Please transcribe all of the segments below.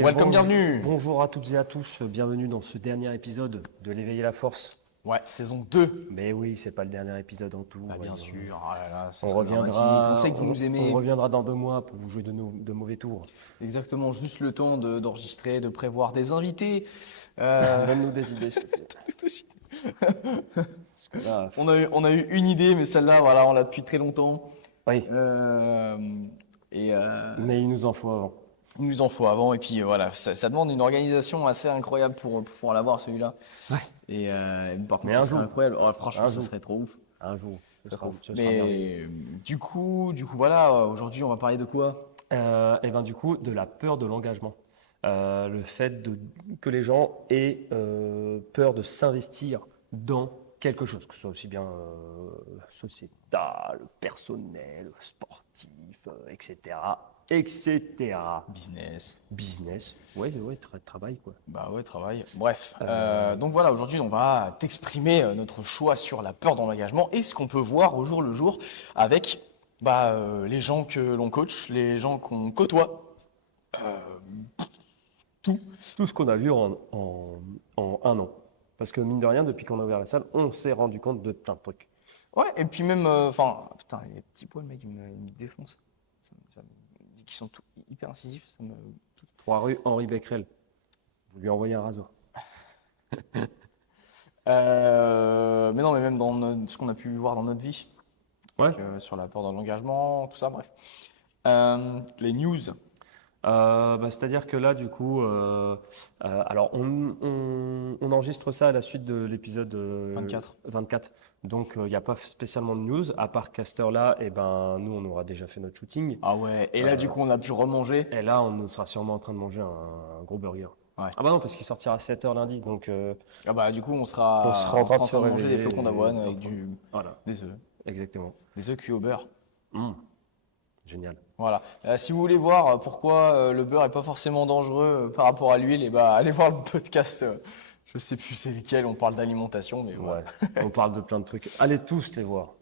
Welcome, bienvenue. Bonjour à toutes et à tous, bienvenue dans ce dernier épisode de l'Éveiller la Force. Ouais, saison 2. Mais oui, c'est pas le dernier épisode en tout. Bien sûr, oh là là, ça On serait dramatique. reviendra, On sait que vous nous aimez. on reviendra dans 2 mois pour vous jouer de mauvais tours. Exactement, juste le temps d'enregistrer, de prévoir des invités. Donne-nous des idées, s'il te plaît. Parce que là, On a eu une idée, mais celle-là, voilà, on l'a depuis très longtemps. oui, mais il nous en faut avant. Il nous en faut avant, et puis voilà, ça demande une organisation assez incroyable pour pouvoir l'avoir, celui-là. Ouais. Et par contre, Mais ça un serait jour. incroyable. Oh, franchement, Un ça jour. serait trop ouf. Un jour, ce sera merveilleux. Mais du coup, voilà, aujourd'hui, on va parler de quoi? Et ben du coup, de la peur de l'engagement. Le fait que les gens aient peur de s'investir dans quelque chose, que ce soit aussi bien sociétal, personnel, sportif, etc., etc. Business, ouais, travail, quoi. Bah ouais, travail. Bref. Donc voilà, aujourd'hui, on va t'exprimer notre choix sur la peur dans l'engagement et ce qu'on peut voir au jour le jour avec les gens que l'on coach, les gens qu'on côtoie. Tout ce qu'on a vu en 1 an. Parce que mine de rien, depuis qu'on a ouvert la salle, on s'est rendu compte de plein de trucs. Ouais, et puis même, putain, les petits poils, le mec, il me défonce. Ça me dit qu'ils sont hyper incisifs. 3 rue Henri Becquerel. Vous lui envoyez un rasoir. Mais non, mais même dans ce qu'on a pu voir dans notre vie. Ouais. Donc, sur la peur dans l'engagement, tout ça, bref. Les news. C'est-à-dire que là, du coup, alors on enregistre ça à la suite de l'épisode 24. Donc, il n'y a pas spécialement de news, à part qu'à cette heure-là, et ben, nous, on aura déjà fait notre shooting. Ah ouais, et là, du coup, on a pu remanger. Et là, on sera sûrement en train de manger un gros burger. Ouais. Ah bah non, parce qu'il sortira à 7h lundi, donc Du coup, on sera en train de se manger des réveiller flocons d'avoine avec voilà, des œufs. exactement. Des œufs cuits au beurre. Génial. Voilà. Si vous voulez voir pourquoi le beurre est pas forcément dangereux par rapport à l'huile, allez voir le podcast. Je sais plus c'est lequel, on parle d'alimentation, mais voilà. Ouais, on parle de plein de trucs. Allez tous les voir.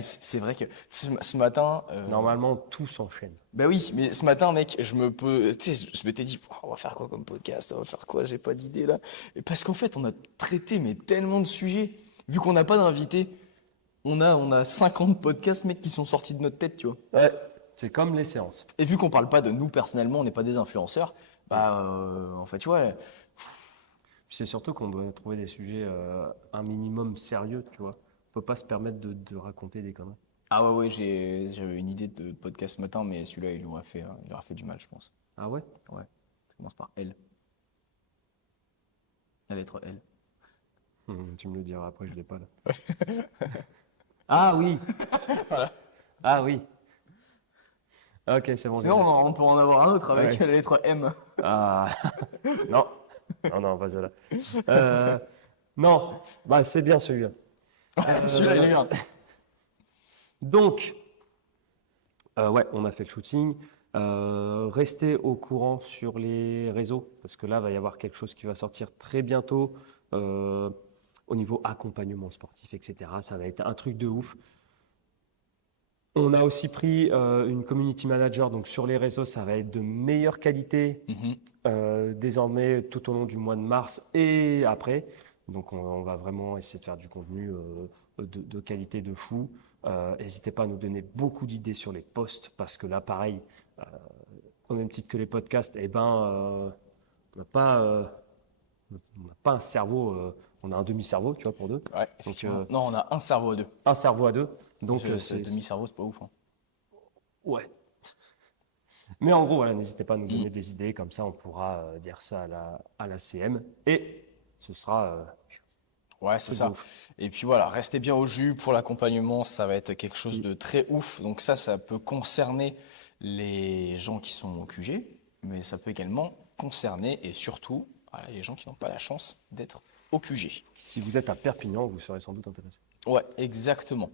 C'est vrai que ce matin. Normalement, tout s'enchaîne. Ben oui, mais ce matin, mec, je m'étais dit, on va faire quoi comme podcast? On va faire quoi? J'ai pas d'idée là. Et parce qu'en fait, on a traité mais tellement de sujets. Vu qu'on n'a pas d'invités, on a 50 podcasts, mec, qui sont sortis de notre tête, tu vois. Ouais, c'est comme les séances. Et vu qu'on parle pas de nous personnellement, on n'est pas des influenceurs, en fait, tu vois. Puis c'est surtout qu'on doit trouver des sujets un minimum sérieux, tu vois. On peut pas se permettre de raconter des conneries. Ah ouais, j'avais une idée de podcast ce matin, mais celui-là, il aurait fait du mal, je pense. Ah ouais? Ouais, ça commence par L. La lettre L. Tu me le diras après, je l'ai pas là. Ah oui! Voilà. Ah oui! Ok, c'est bon. Sinon, on peut en avoir un autre avec la lettre M. Ah non, non, pas celle-là. Non, bah c'est bien celui-là. Celui-là, il est bien. Donc, ouais, on a fait le shooting. Restez au courant sur les réseaux, parce que là, il va y avoir quelque chose qui va sortir très bientôt au niveau accompagnement sportif, etc. Ça va être un truc de ouf. On a aussi pris une community manager, donc sur les réseaux, ça va être de meilleure qualité désormais tout au long du mois de mars et après. Donc on va vraiment essayer de faire du contenu de qualité de fou. N'hésitez pas à nous donner beaucoup d'idées sur les posts, parce que là, pareil, au même titre que les podcasts, on n'a pas un cerveau, on a un demi-cerveau, tu vois, pour deux. Ouais, effectivement. Non, on a un cerveau à deux. Un cerveau à deux. Donc, c'est demi-cerveau, c'est pas ouf. Hein. Ouais. Mais en gros, voilà, n'hésitez pas à nous donner des idées, comme ça on pourra dire ça à la CM et ce sera. Ouais, c'est ça. Ouf. Et puis voilà, restez bien au jus pour l'accompagnement, ça va être quelque chose de très ouf. Donc ça peut concerner les gens qui sont au QG, mais ça peut également concerner et surtout les gens qui n'ont pas la chance d'être au QG. Si vous êtes à Perpignan, vous serez sans doute intéressé. Ouais, exactement.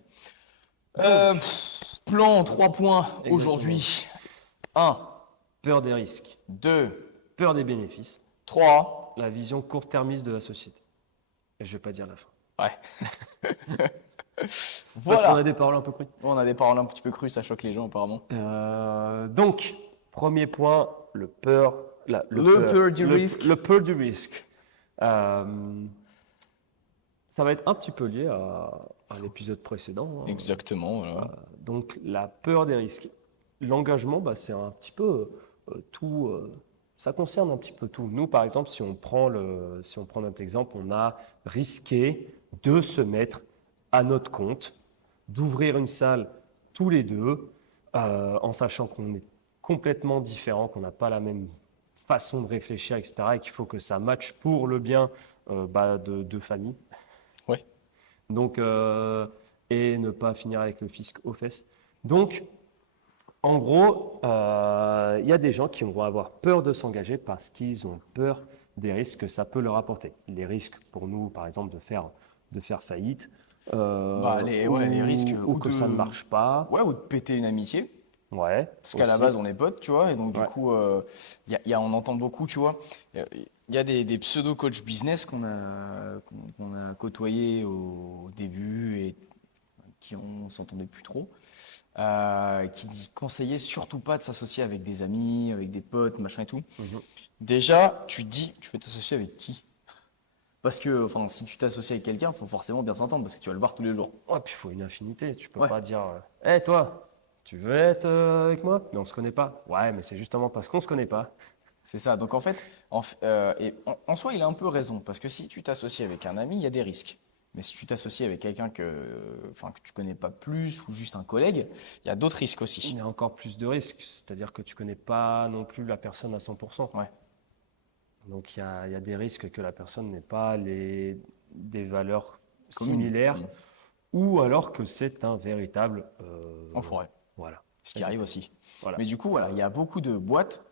Plan 3 points aujourd'hui. 1. Peur des risques. 2. Peur des bénéfices. 3. La vision court-termiste de la société. Et je vais pas dire la fin. Ouais. Voilà. Parce qu'on a des paroles un peu crues. On a des paroles un petit peu crues, ça choque les gens apparemment. Donc, premier point, le peur, Le peur du risque. Le peur du risque. Euh, Ça va être un petit peu lié à l'épisode précédent, hein. Exactement, voilà. Donc, la peur des risques. L'engagement, bah, c'est un petit peu tout. Ça concerne un petit peu tout. Nous, par exemple, si on prend notre exemple, on a risqué de se mettre à notre compte, d'ouvrir une salle tous les deux, en sachant qu'on est complètement différents, qu'on n'a pas la même façon de réfléchir, etc., et qu'il faut que ça matche pour le bien bah, de famille. Ouais. Donc, et ne pas finir avec le fisc aux fesses. Donc, en gros, il y a des gens qui vont avoir peur de s'engager parce qu'ils ont peur des risques que ça peut leur apporter. Les risques pour nous, par exemple, de faire faillite, Bah, les risques ou que ça ne marche pas. ouais, ou de péter une amitié. Ouais, Parce qu'à la aussi. base, on est potes, tu vois, et donc du Ouais. coup, on entend beaucoup, tu vois. Il y a des pseudo-coach business qu'on a côtoyés au début et on s'entendait plus trop, conseillaient surtout pas de s'associer avec des amis, avec des potes, machin et tout. Mhm. Déjà, tu te dis, tu veux t'associer avec qui? Parce que, enfin, si tu t'associes avec quelqu'un, il faut forcément bien s'entendre parce que tu vas le voir tous les jours. Ouais, puis il faut une affinité. Tu peux Ouais. pas dire, hé toi, tu veux être avec moi? Mais on se connaît pas. Ouais, mais c'est justement parce qu'on se connaît pas. C'est ça. Donc en fait, en soi, il a un peu raison. Parce que si tu t'associes avec un ami, il y a des risques. Mais si tu t'associes avec quelqu'un que tu connais pas plus ou juste un collègue, il y a d'autres risques Il aussi. y a encore plus de risques, c'est-à-dire que tu connais pas non plus la personne à 100%. Ouais, Donc il y a des risques que la personne n'ait pas des valeurs commune. similaires, ou alors que c'est un véritable, En forêt. voilà, Ce qui arrive exactement. aussi. Voilà. Mais du coup, voilà, il y a beaucoup de boîtes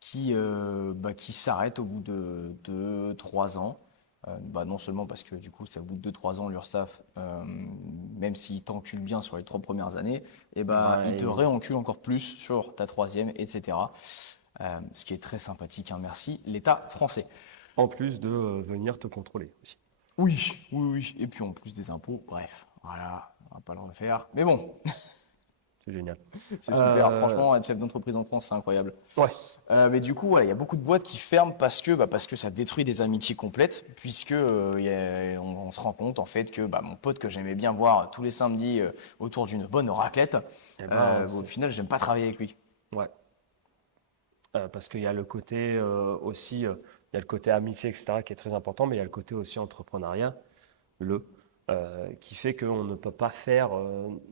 qui s'arrêtent au bout de 2, 3 ans. Non seulement parce que du coup, c'est au bout de 2, 3 ans, l'URSSAF, même s'il t'encule bien sur les 3 premières années, il Ouais, te réencule encore plus sur ta troisième, etc. Ce qui est très sympathique, hein, merci, l'État français. en plus de venir te contrôler aussi. Oui, oui, oui. Et puis en plus des impôts, bref, voilà, on va pas le refaire. Mais bon, C'est génial. c'est super. Euh, Franchement, être chef d'entreprise en France, c'est incroyable. ouais, Mais du coup, voilà, il y a beaucoup de boîtes qui ferment parce que ça détruit des amitiés complètes, puisque on se rend compte en fait que mon pote que j'aimais bien voir tous les samedis autour d'une bonne raclette, eh ben, au final, j'aime pas travailler avec lui. ouais. Parce qu'il y a le côté aussi, il y a le côté amitié, etc., qui est très important, mais il y a le côté aussi entrepreneuriat, qui fait qu'on ne peut pas faire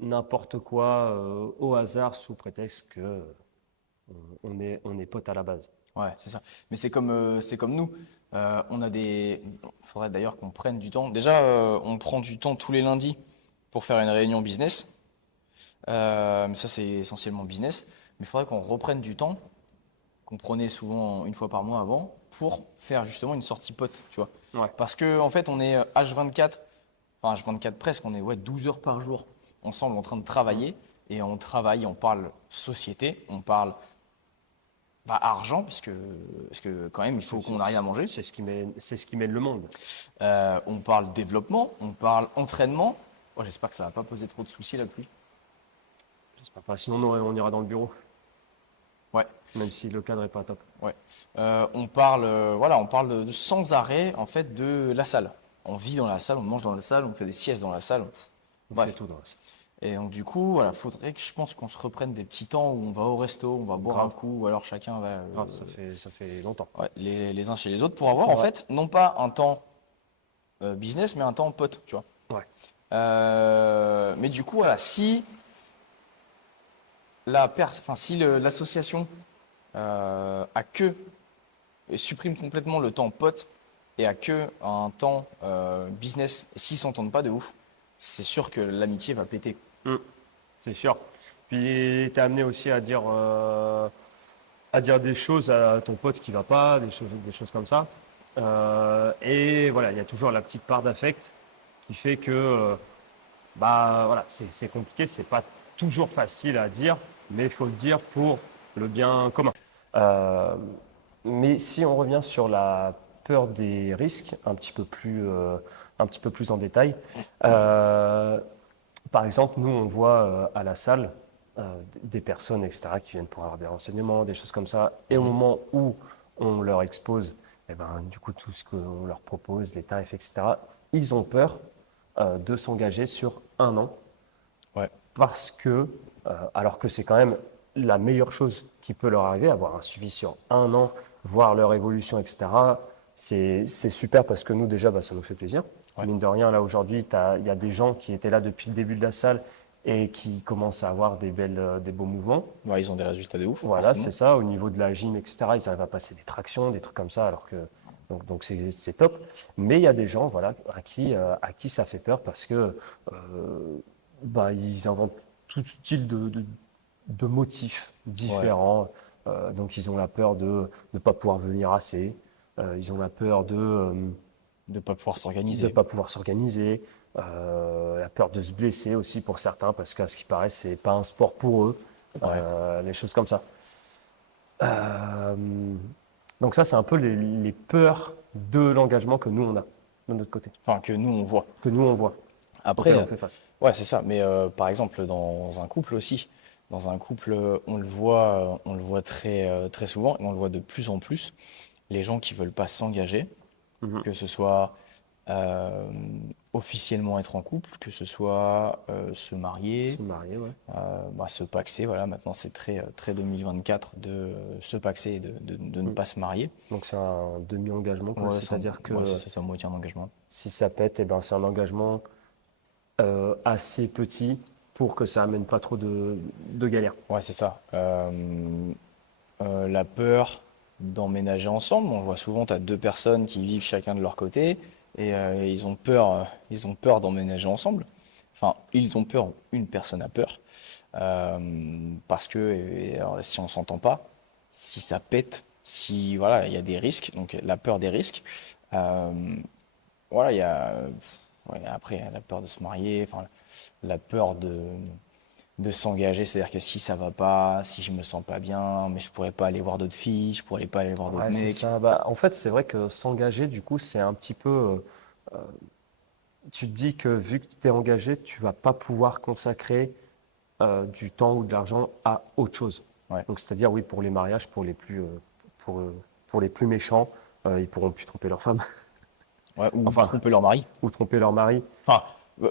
n'importe quoi au hasard sous prétexte que on est potes à la base. Ouais, c'est ça. Mais c'est comme nous. Faudrait d'ailleurs qu'on prenne du temps. Déjà, on prend du temps tous les lundis pour faire une réunion business. Mais ça, c'est essentiellement business. Mais il faudrait qu'on reprenne du temps qu'on prenait souvent une fois par mois avant pour faire justement une sortie pote, tu vois. Ouais. Parce que en fait, on est H24, enfin H24 presque, on est 12 heures par jour ensemble en train de travailler et on travaille, on parle société, on parle argent parce que quand même il faut qu'on arrive à manger. C'est ce qui mène le monde. On parle développement, on parle entraînement. Oh, j'espère que ça va pas poser trop de soucis la pluie. J'espère pas. Sinon, on ira dans le bureau, Ouais. même si le cadre est pas top. Ouais. On parle sans arrêt en fait de la salle. On vit dans la salle, on mange dans la salle, on fait des siestes dans la salle. On fait Bref. tout dans la salle. Et donc du coup, voilà, faudrait que je pense qu'on se reprenne des petits temps où on va au resto, on va boire un Grave. coup, ou alors chacun va Grave, ça fait longtemps. ouais, les uns chez les autres pour avoir C'est en vrai. fait non pas un temps business mais un temps pote, tu vois. Ouais. Mais du coup, voilà, si l'association supprime complètement le temps pote et a que un temps business, et s'ils s'entendent pas de ouf, c'est sûr que l'amitié va péter. Mm. C'est sûr. Puis tu es amené aussi à dire des choses à ton pote qui va pas, des choses comme ça. Et voilà, il y a toujours la petite part d'affect qui fait que voilà, c'est compliqué, c'est pas toujours facile à dire, mais il faut le dire pour le bien commun. Euh, mais si on revient sur la peur des risques, un petit peu plus en détail, par exemple, nous on voit à la salle, des personnes, etc., qui viennent pour avoir des renseignements, des choses comme ça. Et au Mhm. moment où on leur expose, eh ben, du coup, tout ce qu'on leur propose, les tarifs, etc., ils ont peur de s'engager sur un an Ouais. parce que, alors que c'est quand même la meilleure chose qui peut leur arriver, avoir un suivi sur un an, voir leur évolution, etc., c'est super parce que nous, déjà, bah, ça nous fait plaisir. Ouais. Mine de rien, là, aujourd'hui, il y a des gens qui étaient là depuis le début de la salle et qui commencent à avoir des beaux mouvements. Ouais, ils ont des résultats de ouf, Voilà, c'est forcément. ça. Au niveau de la gym, etc., ils arrivent à passer des tractions, des trucs comme ça, alors que donc c'est top. Mais il y a des gens, voilà, à qui ça fait peur parce que bah, ils inventent tout style de motifs Ouais. différents. Donc ils ont la peur de ne pas pouvoir venir assez. Ils ont la peur De pas pouvoir de s'organiser. pas pouvoir s'organiser. La peur de se blesser aussi pour certains parce qu'à ce qui paraît, c'est pas un sport pour eux. Ouais. Les choses comme ça. Euh, donc ça, c'est un peu les peurs de l'engagement que nous, on a de notre côté, Enfin, que nous, on voit. que nous, on voit, Après, auxquels on fait face. ouais, c'est ça. Mais par exemple, dans un couple aussi, dans un couple, on le voit très, très souvent et on le voit de plus en plus. Les gens qui veulent pas s'engager, Mhm. que ce soit euh, officiellement être en couple, que ce soit se marier, Se marier, ouais. bah, se paxer. Voilà, maintenant c'est très, très 2024 de se paxer et de ne Mm. pas se marier. Donc c'est un demi-engagement, quoi. Ouais, C'est-à-dire ouais, c'est que ça, c'est à moitié un engagement. si ça pète, eh ben, c'est un engagement assez petit pour que ça amène pas trop de galères. Ouais, c'est ça. La peur d'emménager ensemble. On le voit souvent, tu as deux personnes qui vivent chacun de leur côté et ils ont peur d'emménager ensemble. Enfin, ils ont peur, une personne a peur. Parce que alors, si on s'entend pas, si ça pète, si voilà, il y a des risques, donc la peur des risques. Euh, voilà, il y a ouais, après la peur de se marier, enfin la peur de s'engager, c'est-à-dire que si ça va pas, si je me sens pas bien, mais je pourrais pas aller voir d'autres filles, je pourrais pas aller voir d'autres Ouais, c'est mecs. ça. Bah, en fait, c'est vrai que s'engager, du coup, c'est un petit peu. Tu te dis que vu que tu es engagé, tu vas pas pouvoir consacrer du temps ou de l'argent à autre chose. Ouais, Donc, c'est-à-dire, oui, pour les mariages, pour les plus méchants, ils pourront plus tromper leur femme, ouais, ou enfin, tromper leur mari. ou tromper leur mari. Enfin,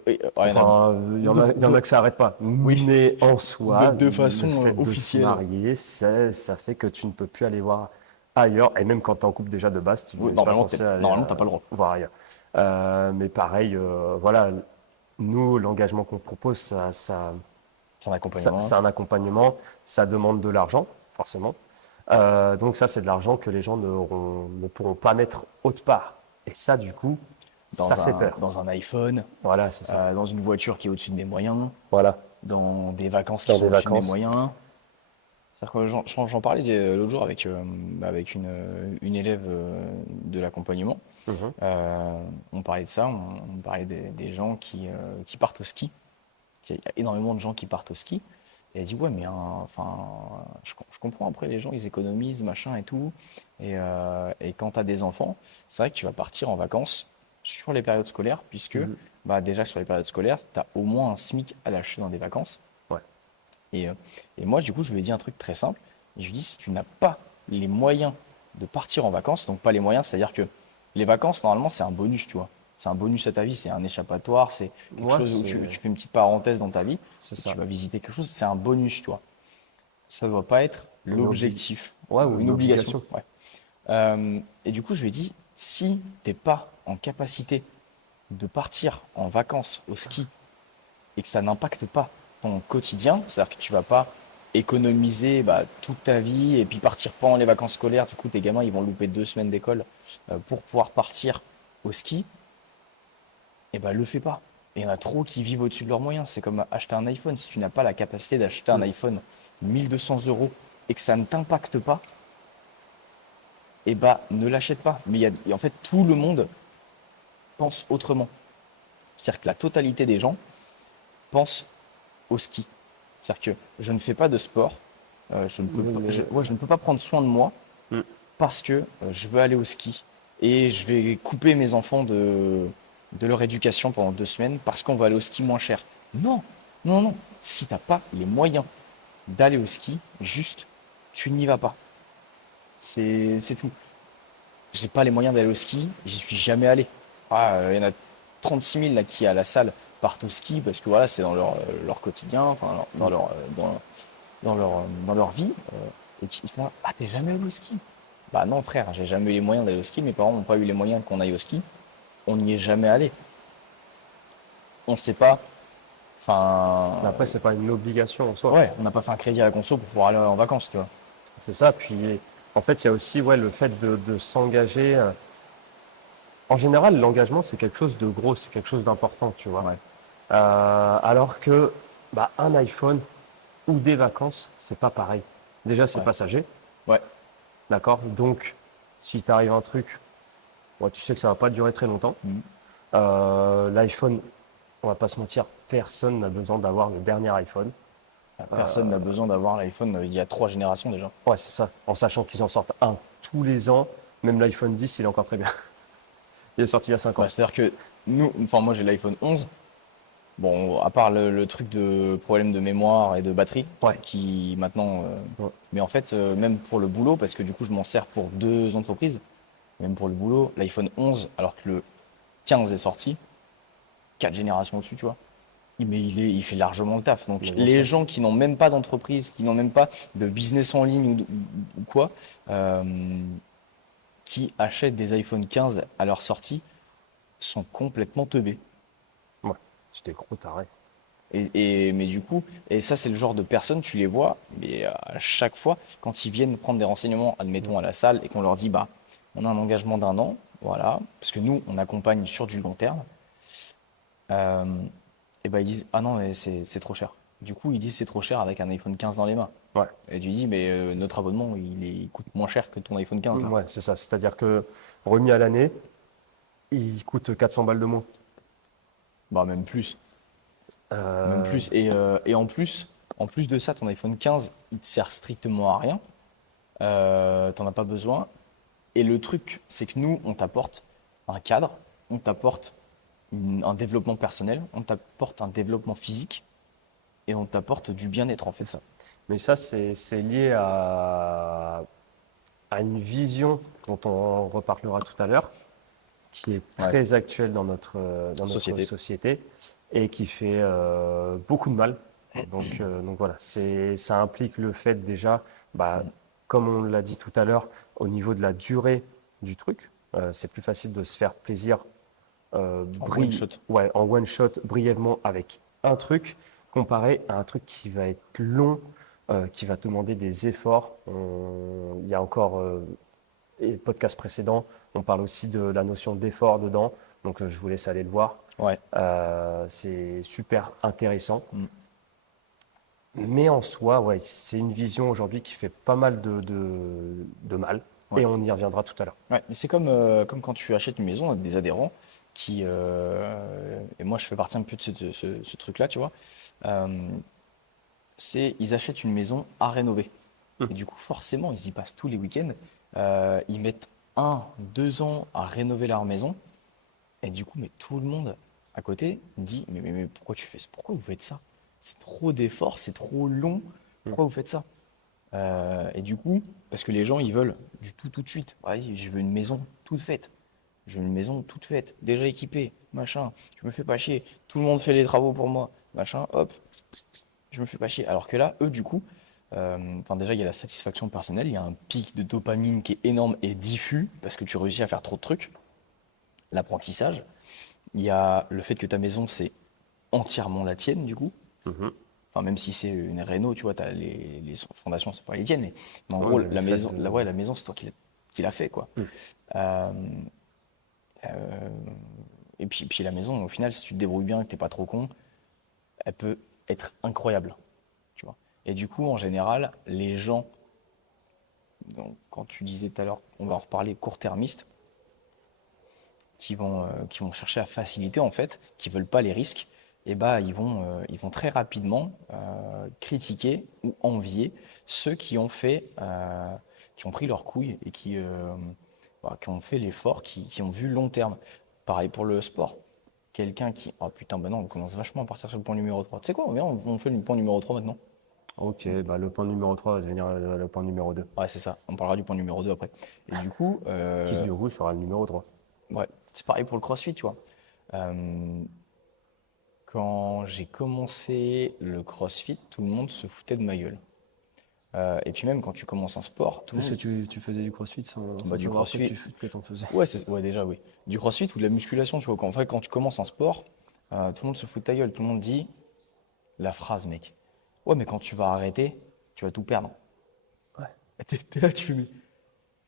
il y en a Enfin, il y en a que ça arrête pas. oui, Mais en soi, de le façon fait de se officielle. marier, ça fait que tu ne peux plus aller voir ailleurs. Et même quand tu es en couple déjà de base, tu Oui, n'es pas censé aller normalement t'as pas le droit. voir ailleurs. Mais pareil, voilà, nous, l'engagement qu'on propose, C'est un accompagnement. c'est un accompagnement, ça demande de l'argent, forcément. Donc ça, c'est de l'argent que les gens ne pourront pas mettre autre part. Et ça, du coup, ça fait peur. Dans un iPhone, Voilà, c'est ça. dans une voiture qui est au-dessus de mes moyens, Voilà, dans des vacances qui dans sont des au-dessus de mes vacances. moyens. C'est-à-dire que j'en parlais l'autre jour avec, avec une élève de l'accompagnement. Mhm. On parlait de ça, on parlait des gens qui partent au ski. Il y a énormément de gens qui partent au ski. Et elle dit, ouais, mais enfin, je comprends après, les gens, ils économisent, machin et tout. Et quand tu as des enfants, c'est vrai que tu vas partir en vacances sur les périodes scolaires, puisque Mhm. bah, déjà sur les périodes scolaires, tu as au moins un SMIC à lâcher dans des vacances. Ouais. Et, euh, et moi, du coup, je lui ai dit un truc très simple. Je lui ai dit, si tu n'as pas les moyens de partir en vacances, donc pas les moyens, c'est-à-dire que les vacances, normalement, c'est un bonus, tu vois. C'est un bonus à ta vie, c'est un échappatoire, c'est quelque Ouais, chose où tu fais une petite parenthèse dans ta vie c'est et tu ça. vas visiter quelque chose, c'est un bonus, tu vois. Ça ne doit pas être Une obli- l'objectif, ouais, ou une une obligation. obligation. Ouais. Et du coup, je lui ai dit, si t'es pas en capacité de partir en vacances au ski et que ça n'impacte pas ton quotidien, c'est-à-dire que tu vas pas économiser bah, toute ta vie et puis partir pendant les vacances scolaires, du coup tes gamins ils vont louper 2 semaines d'école pour pouvoir partir au ski, et ben le fais pas. Et il y en a trop qui vivent au-dessus de leurs moyens. C'est comme acheter un iPhone. Si tu n'as pas la capacité d'acheter un Mm. iPhone 1 200 € et que ça ne t'impacte pas, et bah ne l'achète pas. Mais en fait, tout le monde pense autrement. C'est-à-dire que la totalité des gens pensent au ski. C'est-à-dire que je ne fais pas de sport, ouais, je ne peux pas prendre soin de moi Mm. parce que je veux aller au ski et je vais couper mes enfants de leur éducation pendant 2 semaines parce qu'on va aller au ski moins cher. Non, non, non. Si t'as pas les moyens d'aller au ski, juste, tu n'y vas pas. C'est tout. J'ai pas les moyens d'aller au ski, j'y suis jamais allé. Il y en a 36 000 là, qui à la salle partent au ski parce que voilà, c'est dans leur quotidien, enfin dans leur vie. Et qui ils font ah, t'es jamais allé au ski? Bah non, frère, j'ai jamais eu les moyens d'aller au ski. Mes parents n'ont pas eu les moyens qu'on aille au ski. On n'y est jamais allé. On sait pas. Mais Enfin, après, c'est pas une obligation en soi. ouais, on n'a pas fait un crédit à la conso pour pouvoir aller en vacances, tu vois. C'est ça. Puis, en fait, il y a aussi ouais, le fait de s'engager. En général, l'engagement, c'est quelque chose de gros, c'est quelque chose d'important, tu vois. Ouais, Alors que bah, un iPhone ou des vacances, c'est pas pareil. Déjà, c'est ouais, passager, ouais. d'accord? Donc, si t'arrive un truc, ouais, tu sais que ça va pas durer très longtemps. Mhm. L'iPhone, on va pas se mentir, personne n'a besoin d'avoir le dernier iPhone. Personne n'a besoin d'avoir l'iPhone il y a 3 générations déjà. Ouais, c'est ça. En sachant qu'ils en sortent un tous les ans, même l'iPhone 10, il est encore très bien. Il est sorti il y a 5 Ouais, ans. c'est-à-dire que enfin moi j'ai l'iPhone 11. Bon, à part le truc de problème de mémoire et de batterie, Ouais. qui maintenant. Ouais. Mais en fait, même pour le boulot, parce que du coup je m'en sers pour 2 entreprises, même pour le boulot, l'iPhone 11, alors que le 15 est sorti, 4 générations au-dessus, tu vois. Mais il fait largement le taf. Donc Mais bien les sûr. gens qui n'ont même pas d'entreprise, qui n'ont même pas de business en ligne ou quoi, euh, qui achètent des iPhone 15 à leur sortie, sont complètement teubés. Ouais. C'était gros taré. Mais du coup, et ça c'est le genre de personnes, tu les vois, mais à chaque fois, quand ils viennent prendre des renseignements, Ouais. admettons à la salle, et qu'on leur dit, bah, on a un engagement d'1 an, voilà, parce que nous, on accompagne sur du long terme, euh, et bah ils disent, ah non, mais c'est trop cher. Du coup, ils disent c'est trop cher avec un iPhone 15 dans les mains. Ouais. Et tu dis, mais C'est ça. notre abonnement, il coûte moins cher que ton iPhone 15 là. Ouais, c'est ça. C'est-à-dire que remis à l'année, il coûte 400 balles de moins. Bah, même plus. Même Euh, plus. Et en plus de ça, ton iPhone 15, il te sert strictement à rien. T'en as pas besoin. Et le truc, c'est que nous, on t'apporte un cadre, on t'apporte un développement personnel, on t'apporte un développement physique et on t'apporte du bien-être en c'est fait. ça. Mais ça, c'est lié à une vision dont on reparlera tout à l'heure, qui est Ouais, très actuelle dans notre société. société et qui fait beaucoup de mal. Donc voilà, ça implique le fait déjà, bah, Mm. comme on l'a dit tout à l'heure, au niveau de la durée du truc, c'est plus facile de se faire plaisir En one shot. ouais, en one shot brièvement avec un truc, comparé à un truc qui va être long, qui va te demander des efforts. Il y a encore et podcast précédent, on parle aussi de la notion d'effort dedans, donc je vous laisse aller le voir. Ouais. C'est super intéressant. Mm. Mais en soi, ouais, c'est une vision aujourd'hui qui fait pas mal de mal, Ouais. et on y reviendra tout à l'heure. Ouais, mais c'est comme quand tu achètes une maison avec des adhérents et moi je fais partie un peu de ce truc-là, tu vois. Euh, ils achètent une maison à rénover. Et Hum, du coup, forcément, ils y passent tous les week-ends. Ils mettent 2 ans à rénover leur maison. Et du coup, mais tout le monde à côté dit, mais pourquoi tu fais ça? Pourquoi vous faites ça? C'est trop d'efforts, c'est trop long. hum. Pourquoi vous faites ça? Et du coup, parce que les gens, ils veulent du tout de suite. Vas-y, je veux une maison toute faite. Je veux une maison toute faite, déjà équipée, machin. Je me fais pas chier. Tout le monde fait les travaux pour moi, machin. Hop, je me fais pas chier. Alors que là, eux, du coup, enfin déjà, il y a la satisfaction personnelle. Il y a un pic de dopamine qui est énorme et diffus parce que tu réussis à faire trop de trucs. L'apprentissage. Il y a le fait que ta maison, c'est entièrement la tienne, du coup. Mhm. Enfin, même si c'est une réno, tu vois, t'as les fondations, c'est pas les tiennes. Mais en Ouais, gros, mais le la fait maison, de... ouais, la maison, c'est toi qui l'as fait, quoi. Hum. Euh, euh, et puis la maison, au final, si tu te débrouilles bien, que t'es pas trop con, elle peut être incroyable, tu vois. Et du coup, en général, les gens, donc, quand tu disais tout à l'heure, on va en reparler, court-termistes, qui vont chercher à faciliter, en fait, qui veulent pas les risques, et bah, ils vont très rapidement critiquer ou envier ceux qui ont pris leur couille et bah, qui ont fait l'effort, qui ont vu long terme. Pareil pour le sport. Quelqu'un qui. Oh putain, bah non, on commence vachement à partir sur le point numéro 3. Tu sais quoi, on fait le point numéro 3 maintenant. Ok, bah, le point numéro 3 va devenir le point numéro 2, Ouais, c'est ça. On parlera du point numéro 2 après. Et du coup, qui du coup sera le numéro 3. ouais, c'est pareil pour le CrossFit, tu vois. Euh, Quand j'ai commencé le CrossFit, tout le monde se foutait de ma gueule. Et puis même quand tu commences un sport, tout le Parce que monde, tu faisais du CrossFit sans bah, du savoir CrossFit, que t'en faisais. ouais, ouais, déjà oui, du CrossFit ou de la musculation, tu vois. En fait, quand tu commences un sport, tout le monde se fout de ta gueule. Tout le monde dit la phrase, mec. Ouais, mais quand tu vas arrêter, tu vas tout perdre. Ouais. Et t'es là, tu fais, mais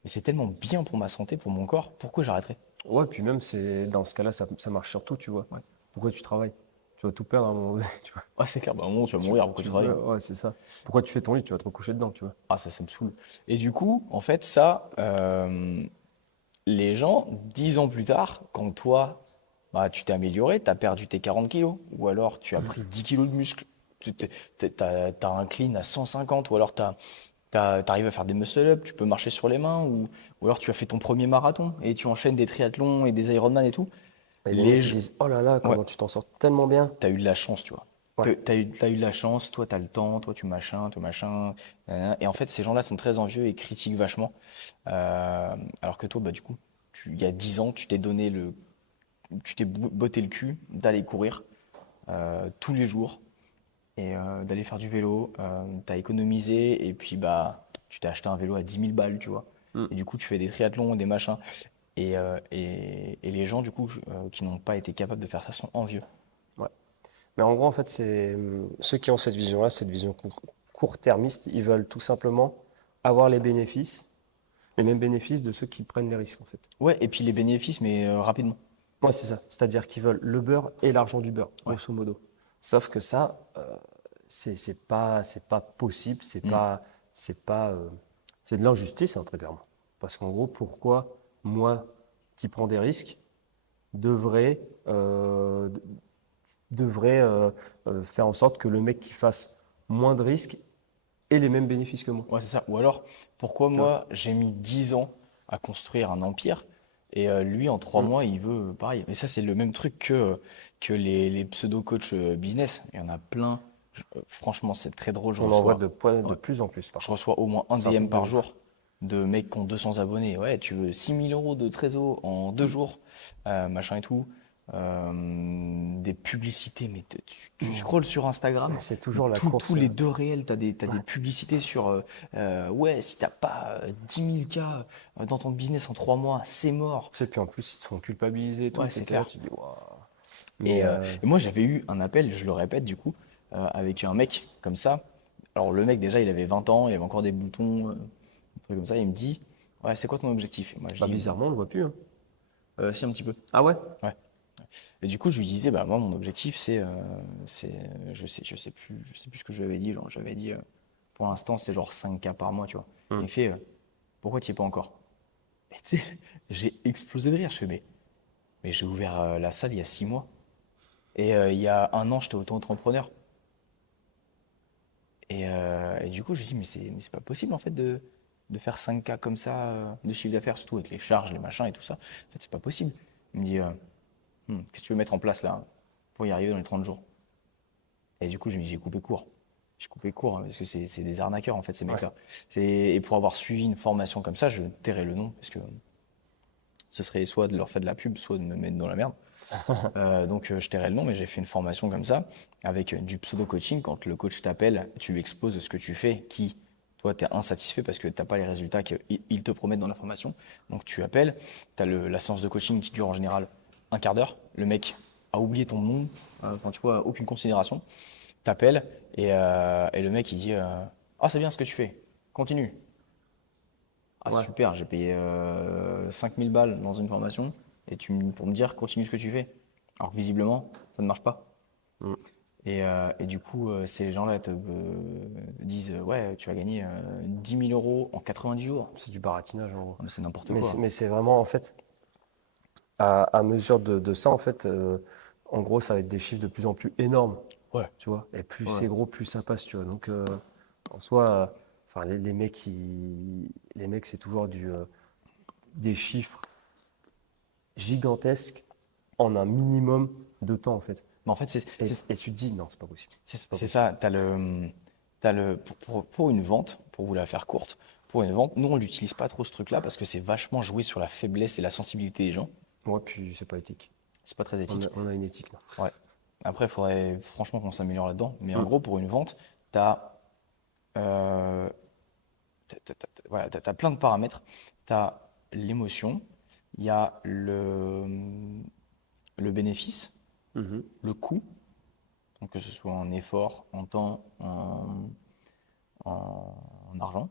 c'est tellement bien pour ma santé, pour mon corps, pourquoi j'arrêterais? Ouais, puis même, c'est dans ce cas-là, ça marche surtout, tu vois. Ouais. Pourquoi tu travailles? Tu vas tout perdre à un moment donné, tu vois. Ouais, c'est clair, bah, à un moment, tu vas mourir, pourquoi tu travailles? Ouais, c'est ça. Pourquoi tu fais ton lit? Tu vas te recoucher dedans, tu vois. Ah, ça me saoule. Et du coup, en fait, ça, les gens, 10 ans plus tard, quand toi, bah, tu t'es amélioré, tu as perdu tes 40 kilos, ou alors tu as pris 10 kilos de muscle, tu as un clean à 150, ou alors tu arrives à faire des muscle-up, tu peux marcher sur les mains, ou alors tu as fait ton premier marathon et tu enchaînes des triathlons et des Ironman et tout. Et les Les, mecs, ils g- disent, oh là là, ouais, comment tu t'en sors tellement bien. tu as eu de la chance, tu vois. Ouais. T'as eu de la chance, toi tu as le temps, toi machin. Nanana. Et en fait, ces gens-là sont très envieux et critiquent vachement. Alors que toi, bah, du coup, il y a 10 ans, tu t'es botté le cul d'aller courir tous les jours et d'aller faire du vélo. T'as économisé et puis bah, tu t'es acheté un vélo à 10 000 balles, tu vois. Mm. Et du coup, tu fais des triathlons, des machins. Et les gens, du coup, qui n'ont pas été capables de faire ça sont envieux. Ouais. Mais en gros, en fait, c'est ceux qui ont cette vision-là, cette vision court-termiste, ils veulent tout simplement avoir les mêmes bénéfices de ceux qui prennent les risques, en fait. Ouais, et puis les bénéfices, mais rapidement. Ouais, c'est ça. C'est-à-dire qu'ils veulent le beurre et l'argent du beurre, Ouais. grosso modo. Sauf que ça, c'est pas possible, Mm. c'est pas, c'est de l'injustice, hein, très clairement. Parce qu'en gros, pourquoi moi, qui prends des risques, devrais, euh, devrais faire en sorte que le mec qui fasse moins de risques ait les mêmes bénéfices que moi, Ouais, c'est ça. Ou alors, pourquoi tu vois? moi, j'ai mis 10 ans à construire un empire et lui, en 3 Mm. mois, il veut pareil. Mais ça, c'est le même truc que les pseudo-coachs business. Il y en a plein. Franchement, c'est très drôle. On en voit de Ouais, plus en plus, par je contre. reçois au moins un C'est un DM truc de par ouf. jour de mecs qui ont 200 abonnés. Ouais, tu veux 6 000 € de trésor en 2 jours, machin et tout. Des publicités, mais tu Mm. scrolles sur Instagram, C'est mais toujours la tous course. les deux réels, t'as des Ouais. publicités sur ouais, si t'as pas 10 000 k dans ton business en 3 mois, c'est mort. Tu sais, puis en plus, ils te font culpabiliser et tout. Ouais, c'est C'est là, clair. tu dis, waouh. Mais Et moi, j'avais eu un appel, je le répète du coup, avec un mec comme ça. Alors, le mec, déjà, il avait 20 ans, il avait encore des boutons, un truc comme ça. Il me dit, ouais, c'est quoi ton objectif? Et moi, je bah, dis, bizarrement, on le voit plus, hein. si, un petit peu. Ah ouais? Ouais. Et du coup, je lui disais, bah, moi, mon objectif, je sais plus ce que je lui avais dit. Genre, j'avais dit, pour l'instant, c'est genre 5K par mois, tu vois. Et Hmm. il fait, pourquoi tu n'y es pas encore? Et tu sais, j'ai explosé de rire. Je fais, mais j'ai ouvert la salle il y a 6 mois. Et il y a un an, j'étais auto-entrepreneur. Et du coup, je dis, mais c'est pas possible en fait de faire 5K comme ça de chiffre d'affaires, surtout avec les charges, les machins et tout ça. En fait, c'est pas possible. Il me dit, qu'est-ce que tu veux mettre en place là pour y arriver dans les 30 jours? Et du coup, j'ai coupé court. J'ai coupé court hein, parce que c'est des arnaqueurs en fait, ces Ouais. mecs-là. Et pour avoir suivi une formation comme ça, je tairais le nom parce que ce serait soit de leur faire de la pub, soit de me mettre dans la merde. Donc je tairai le nom, mais j'ai fait une formation comme ça, avec du pseudo-coaching. Quand le coach t'appelle, tu lui exposes ce que tu fais, qui, toi, tu es insatisfait parce que tu n'as pas les résultats qu'ils te promettent dans la formation. Donc tu appelles, tu as la séance de coaching qui dure en général un quart d'heure. Le mec a oublié ton nom, enfin tu vois, aucune considération. T'appelles et le mec il dit ah, c'est bien ce que tu fais, continue. Ah, Ouais. super, j'ai payé 5000 balles dans une formation pour me dire continue ce que tu fais. Alors que visiblement, ça ne marche pas. Hmm. Et du coup, ces gens-là te disent ouais, tu vas gagner 10 000 € en 90 jours. C'est du baratinage, en gros. Ah, mais c'est n'importe quoi. Mais c'est vraiment, en fait, à mesure de ça, en fait, en gros, ça va être des chiffres de plus en plus énormes, Ouais, tu vois. Et plus ouais. c'est gros, plus ça passe, tu vois. Donc, en soi, enfin, les mecs, c'est toujours des chiffres gigantesques en un minimum de temps, en fait. Mais en fait, Et tu te dis, non, c'est pas possible. C'est pas c'est possible. ça. Tu as pour une vente, pour vous la faire courte, pour une vente, nous on l'utilise pas trop ce truc-là parce que c'est vachement joué sur la faiblesse et la sensibilité des gens. Ouais, puis c'est pas éthique. C'est pas très On a, éthique. on a une éthique là. Ouais. Après, il faudrait franchement qu'on s'améliore là-dedans. Mais en Mm. gros, pour une vente, t'as voilà, t'as plein de paramètres. Tu as l'émotion, il y a le bénéfice, Mhm. le coût, donc que ce soit en effort, en temps, en argent.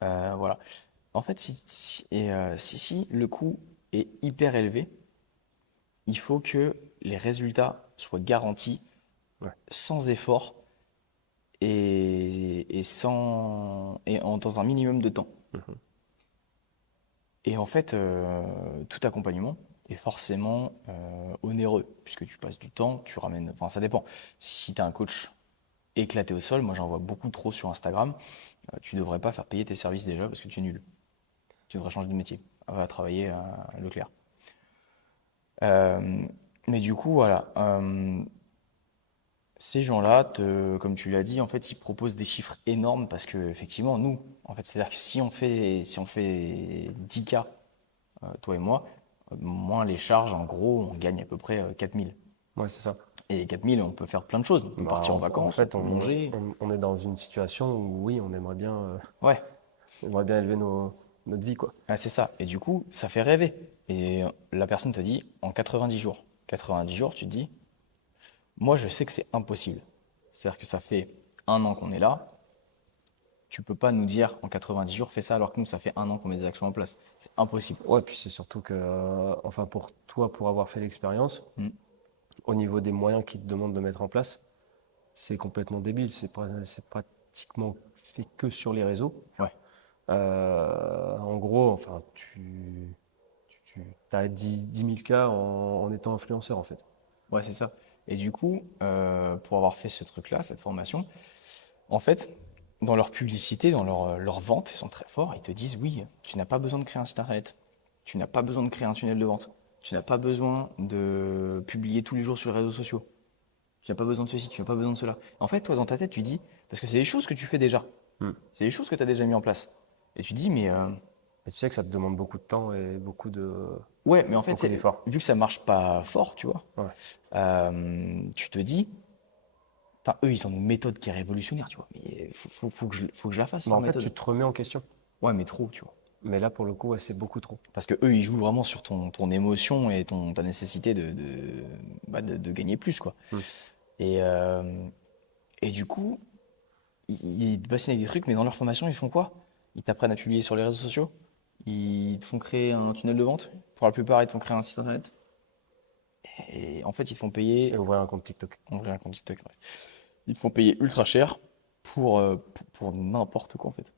Voilà. En fait, si le coût est hyper élevé, il faut que les résultats soient garantis Ouais. sans effort dans un minimum de temps. Mhm. Et en fait, tout accompagnement est forcément onéreux, puisque tu passes du temps, tu ramènes. Enfin, ça dépend. Si tu as un coach éclaté au sol, moi j'en vois beaucoup trop sur Instagram, tu devrais pas faire payer tes services déjà parce que tu es nul. Tu devrais changer de métier, va travailler à Leclerc. Euh, mais du coup, voilà. Ces gens-là, comme tu l'as dit, en fait, ils proposent des chiffres énormes parce que effectivement, nous, en fait, c'est-à-dire que si on fait 10K, toi et moi, moins les charges, en gros, on gagne à peu près 4000. Ouais, c'est ça. Et les 4000, on peut faire plein de choses. On peut Bah, partir en en vacances, on fait, peut manger. on est dans une situation où oui, Ouais, on aimerait bien élever notre vie, quoi. ah, c'est ça. Et du coup, ça fait rêver. Et la personne te dit, en 90 jours. 90 jours, tu te dis, moi, je sais que c'est impossible. C'est-à-dire que ça fait un an qu'on est là. Tu peux pas nous dire, en 90 jours, fais ça, alors que nous, ça fait un an qu'on met des actions en place. C'est impossible. Ouais, puis c'est surtout que, enfin, pour toi, pour avoir fait l'expérience, Mm. au niveau des moyens qu'ils te demandent de mettre en place, c'est complètement débile. C'est pratiquement fait que sur les réseaux. Ouais, En gros, enfin, tu as 10 000 cas en étant influenceur, en fait. ouais, c'est ça. Et du coup, pour avoir fait ce truc-là, cette formation, en fait, dans leur publicité, dans leur vente, ils sont très forts. Ils te disent, oui, tu n'as pas besoin de créer un site internet. Tu n'as pas besoin de créer un tunnel de vente. Tu n'as pas besoin de publier tous les jours sur les réseaux sociaux. Tu n'as pas besoin de ceci, tu n'as pas besoin de cela. En fait, toi, dans ta tête, tu dis, parce que c'est des choses que tu fais déjà. Hmm. C'est des choses que tu as déjà mis en place. Et tu dis, mais Et tu sais que ça te demande beaucoup de temps et ouais, mais en fait, beaucoup d'efforts. vu que ça marche pas fort, tu vois, Ouais. tu te dis, putain, eux, ils ont une méthode qui est révolutionnaire, tu vois. Mais faut que je la fasse, Mais leur en fait, méthode. tu te remets en question. Ouais, mais trop, tu vois. Mais là, pour le coup, ouais, c'est beaucoup trop. Parce que eux, ils jouent vraiment sur ton émotion et ta nécessité de gagner plus, quoi. Hmm. Et, euh, et du coup, ils te bassinent avec des trucs, mais dans leur formation, ils font quoi? Ils t'apprennent à publier sur les réseaux sociaux. Ils te font créer un tunnel de vente. Pour la plupart, ils te font créer un site internet. Et en fait, ils te font Et payer, ouvrir un compte TikTok. ouvrir un compte TikTok, bref. Ils te font payer ultra cher pour n'importe quoi, en fait.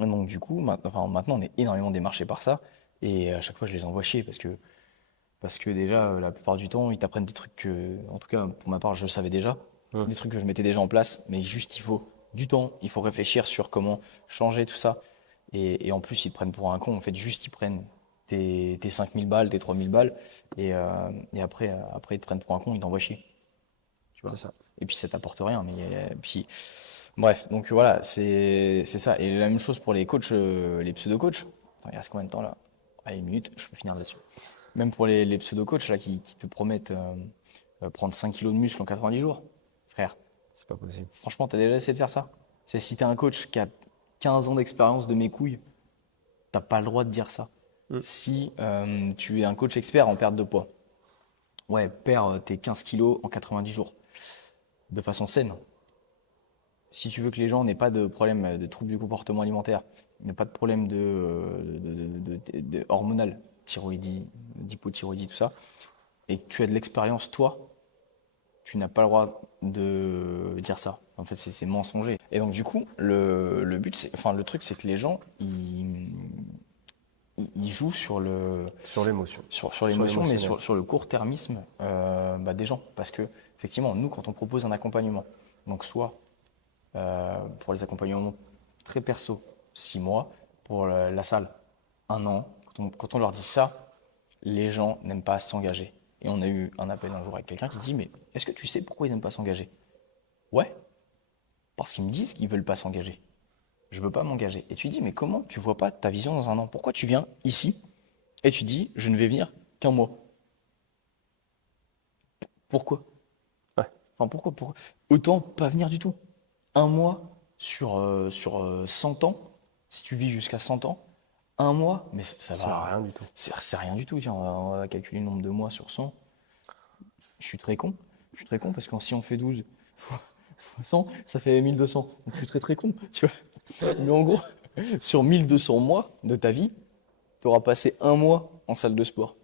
Et donc, du coup, maintenant, on est énormément démarché par ça. Et à chaque fois, je les envoie chier parce que déjà, la plupart du temps, ils t'apprennent des trucs que, en tout cas, pour ma part, je savais déjà. Hmm. Des trucs que je mettais déjà en place, mais juste, il faut du temps, il faut réfléchir sur comment changer tout ça. Et en plus, ils te prennent pour un con. En fait, juste, ils prennent tes 5000 balles, tes 3000 balles, et après, ils te prennent pour un con, ils t'envoient chier. Tu C'est vois. ça. Et puis, ça t'apporte rien. Puis, bref, donc voilà, c'est ça. Et la même chose pour les coachs, les pseudo-coachs. Attends, il reste combien de temps là? Ah, une minute, je peux finir là-dessus. Même pour les pseudo-coachs là, qui te promettent prendre 5 kilos de muscle en 90 jours. Frère, C'est pas possible. franchement, t'as déjà essayé de faire ça? C'est si t'es un coach qui a 15 ans d'expérience de mes couilles, t'as pas le droit de dire ça. Hmm. Si tu es un coach expert en perte de poids, ouais, perds tes 15 kilos en 90 jours, de façon saine. Si tu veux que les gens n'aient pas de problème de troubles du comportement alimentaire, n'aient pas de problème de hormonal, thyroïdie, d'hypothyroïdie, tout ça, et que tu as de l'expérience, toi, tu n'as pas le droit de dire ça. En fait, c'est mensonger. Et donc, du coup, le but, enfin, le truc, c'est que les gens, ils jouent Sur l'émotion. sur Sur l'émotion, mais l'émotionnel. sur le court-termisme des gens. Parce que, effectivement, nous, quand on propose un accompagnement, donc soit pour les accompagnements très perso, 6 mois, pour la salle, un an, quand on leur dit ça, les gens n'aiment pas s'engager. Et on a eu un appel un jour avec quelqu'un qui dit, mais est-ce que tu sais pourquoi ils n'aiment pas s'engager? Ouais. Parce qu'ils me disent qu'ils veulent pas s'engager. Je veux pas m'engager. Et tu dis, mais comment tu vois pas ta vision dans un an? Pourquoi tu viens ici et tu dis, je ne vais venir qu'un mois? Pourquoi? Ouais. Enfin, pourquoi? Autant pas venir du tout. Un mois sur 100 ans, si tu vis jusqu'à 100 ans, un mois, mais ça Ça sert à va. rien du tout. C'est rien du tout. Tiens, on va calculer le nombre de mois sur 100. Je suis très con. Je suis très con parce que si on fait 12 fois 100, ça fait 1200. Donc je suis très très con, tu vois. Mais en gros, sur 1200 mois de ta vie, tu auras passé un mois en salle de sport.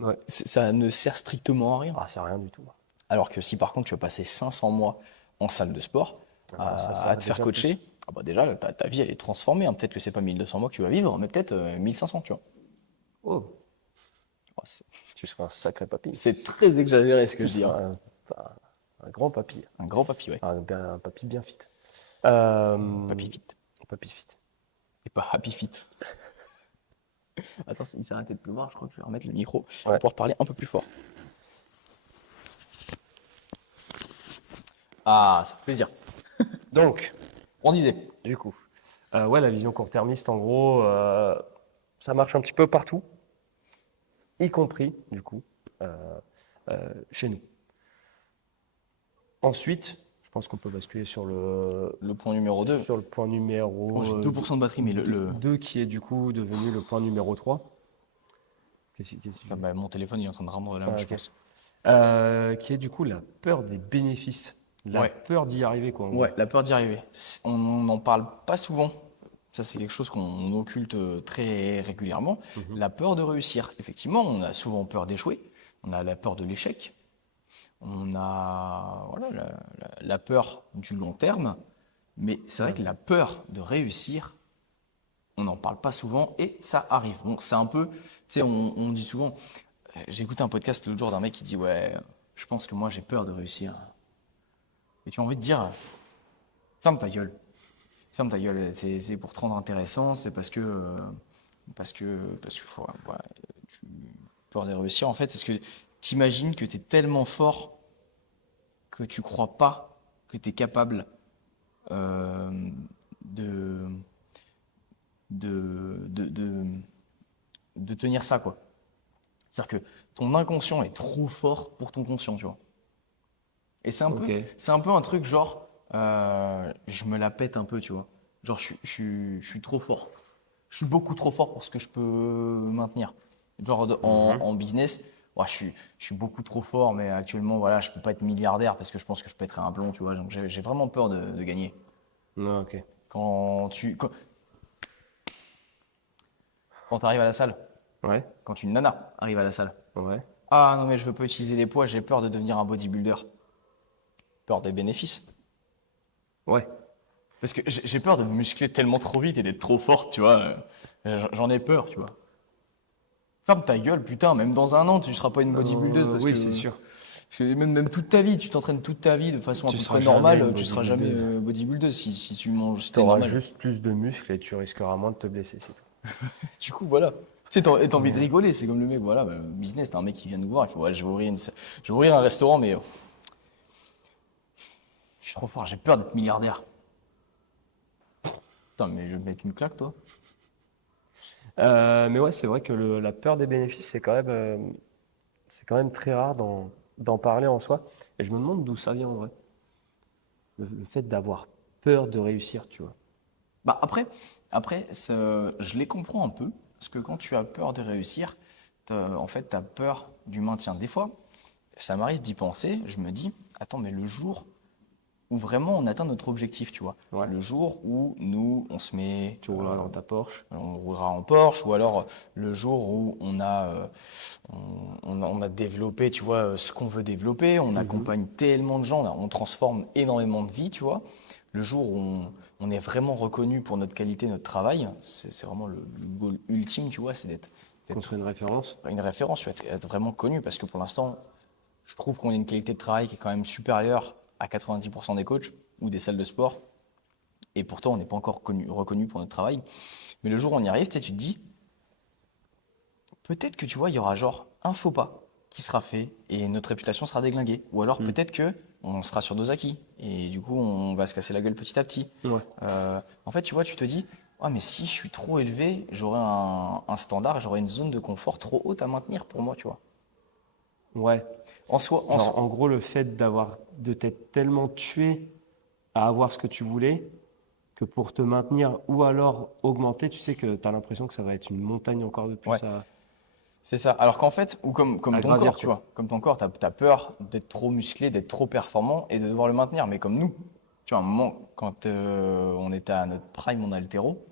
Ouais. Ça ne sert strictement à rien. Ah, c'est rien du tout. Alors que si par contre tu vas passer 500 mois en salle de sport Alors, ça à sert te faire déjà coacher, plus. ah bah déjà ta vie elle est transformée, hein. Peut-être que c'est pas 1200 mois que tu vas vivre, mais peut-être 1500, tu vois. Oh, Oh, tu seras un sacré papy. c'est très exagéré ce que Tu je dis, seras hein. un grand papy. Un grand papy, ouais. Un papy bien fit. Papy fit. Papy fit. Et pas happy fit. Attends, il s'est arrêté de pleuvoir, je crois que je vais remettre le micro Ouais. pour pouvoir parler un peu plus fort. Ah, ça fait plaisir. Donc, On disait. du coup, ouais, la vision court-termiste, en gros, ça marche un petit peu partout, y compris, du coup, chez nous. Ensuite, je pense qu'on peut basculer sur Le point numéro 2. sur le point numéro Oh, j'ai 2% de batterie, mais le... 2 qui est du coup devenu le point numéro 3. Ah bah, mon téléphone il est en train de rendre la même, Ah, je ok. pense. Qui est du coup la peur des bénéfices, la Ouais. peur d'y arriver, quoi. En gros. Ouais, la peur d'y arriver. On n'en parle pas souvent. Ça, c'est quelque chose qu'on occulte très régulièrement. Mhm. La peur de réussir. Effectivement, on a souvent peur d'échouer. On a la peur de l'échec. On a voilà, la peur du long terme. Mais c'est vrai que la peur de réussir, on n'en parle pas souvent et ça arrive. Bon, c'est un peu, tu sais, on dit souvent, j'ai écouté un podcast l'autre jour d'un mec qui dit, ouais, je pense que moi j'ai peur de réussir. Et tu as envie de dire, ferme ta gueule. Ferme ta gueule, c'est pour te rendre intéressant, c'est parce que voilà, tu peur de réussir en fait, parce que t'imagines que tu es tellement fort que tu crois pas que tu es capable euh, de, de tenir ça, quoi. C'est-à-dire que ton inconscient est trop fort pour ton conscient, tu vois. Et Ok. c'est un peu un truc genre, je me la pète un peu, tu vois. Genre, je suis trop fort. Je suis beaucoup trop fort pour ce que je peux maintenir. Genre, Mhm. en business, ouais, je suis beaucoup trop fort, mais actuellement, voilà, je peux pas être milliardaire parce que je pense que je pèterai un plomb, tu vois. Donc, j'ai vraiment peur de gagner. Ah, ok. Quand tu arrives à la salle, Ouais. quand une nana arrive à la salle, Ouais. ah non, mais je veux pas utiliser les poids, j'ai peur de devenir un bodybuilder. Peur des bénéfices. Ouais. Parce que j'ai peur de me muscler tellement trop vite et d'être trop forte, tu vois. J'en ai peur, tu vois. Ferme ta gueule, putain, même dans un an, tu seras pas une bodybuildeuse Oui, c'est sûr. parce que même toute ta vie, tu t'entraînes toute ta vie de façon à Tu peu seras près jamais une normale, tu seras jamais bodybuildeuse. bodybuildeuse si tu manges, si Tu t'es auras normal. juste plus de muscles et tu risqueras moins de te blesser, c'est tout. Du coup, voilà. Tu sais, t'as envie de Mais- rigoler, c'est comme le mec, voilà, bah, business, t'as un mec qui vient nous voir, il faut, ouais, je vais ouvrir un restaurant, mais je suis trop fort, j'ai peur d'être milliardaire. Putain, mais je vais te mettre une claque, toi. Mais ouais, c'est vrai que la peur des bénéfices, c'est quand même très rare d'en parler en soi. Et je me demande d'où ça vient en vrai. Le fait d'avoir peur de réussir, tu vois. Bah après je les comprends un peu, parce que quand tu as peur de réussir, en fait, tu as peur du maintien. Des fois, ça m'arrive d'y penser, je me dis, attends, mais le jour où vraiment on atteint notre objectif, tu vois, Ouais. le jour où nous, on se met, Tu rouleras dans ta Porsche. on roulera en Porsche, ou alors le jour où on a développé, tu vois, ce qu'on veut développer, on Mhm. accompagne tellement de gens, on transforme énormément de vies, tu vois. Le jour où on est vraiment reconnu pour notre qualité, notre travail, c'est vraiment le goal ultime, tu vois, c'est d'être Construire une référence. une référence, tu vois, être vraiment connu, parce que pour l'instant, je trouve qu'on a une qualité de travail qui est quand même supérieure à 90% des coachs ou des salles de sport. Et pourtant, on n'est pas encore reconnu pour notre travail. Mais le jour où on y arrive, tu sais, tu te dis, peut-être que tu vois, il y aura genre un faux pas qui sera fait et notre réputation sera déglinguée. Ou alors Mm. peut-être que on sera sur dos acquis. Et du coup, on va se casser la gueule petit à petit. Ouais. En fait, tu vois, tu te dis, ah, mais si je suis trop élevé, j'aurai un standard, j'aurai une zone de confort trop haute à maintenir pour moi, tu vois. Ouais. En soi, Genre, en gros, le fait de t'être tellement tué à avoir ce que tu voulais, que pour te maintenir ou alors augmenter, tu sais que tu as l'impression que ça va être une montagne encore de ouais, plus c'est ça. Alors qu'en fait, ou comme à ton corps, gravir, tu quoi. vois, comme ton corps, t'as peur d'être trop musclé, d'être trop performant et de devoir le maintenir. Mais comme nous, tu vois, à un moment, quand on était à notre prime en haltéro,